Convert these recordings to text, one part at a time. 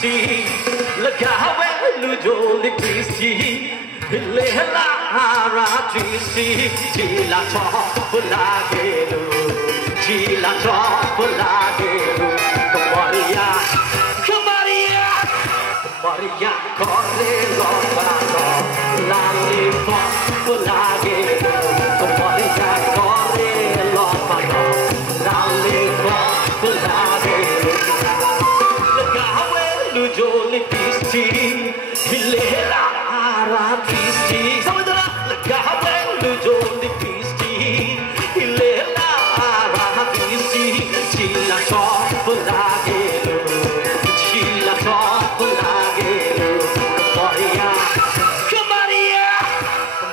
pisti la gawe lu joli pisti le la ara pisti chi la top la gelu chi la top la gelu Maria Maria corre lo vado la lipop la gelu Maria corre lo vado la lipop la gelu Jolly pisti, hilela ara pisti. Samudra lagawe lu jolly pisti, hilela ara pisti. Chila chop lage lu, chila chop lage lu. Maria, Maria,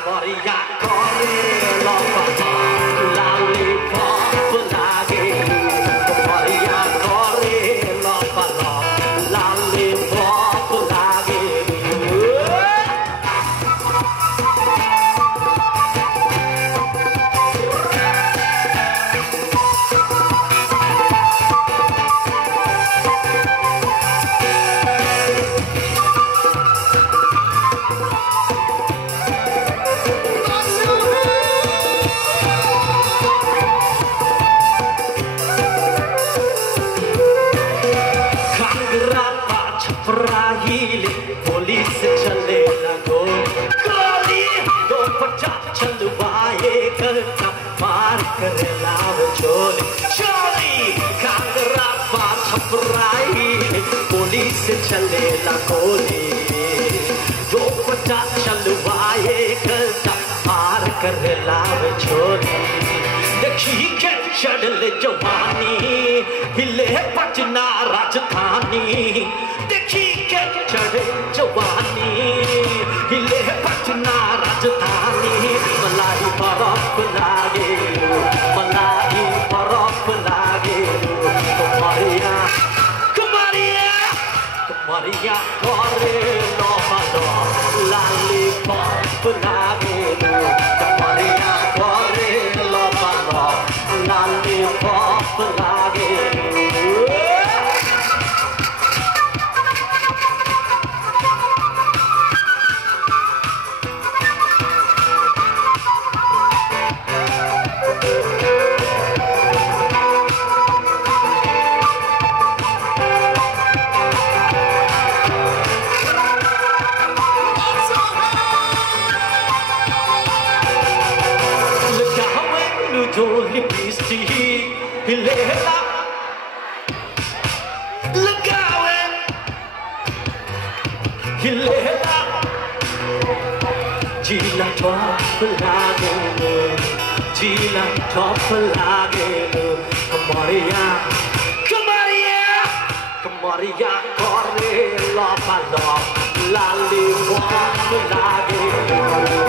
Maria corre lo papa, lollipop lage lu. Maria corre lo papa. Prahile police chale lago kali do pacha chalwaye karta maar kare lav choli choli kangra pa prahile police chale lago do pacha chalwaye karta maar kare lav choli देखी के चढ़ल जवानी हिले पटना राजधानी देखी के चढ़ जवानी हिले पटना राजधानी मलाई बरफ लागे मलाई बरफ लागे कुमारिया कुमारिया कुमारिया करे लो बलो लाली बरफ लागे कुमारिया करे लो lollipop lage Jolly pisti hilela lagawe hilela jila top lage jila top lage Maria Maria Maria corre la palla la lipop lage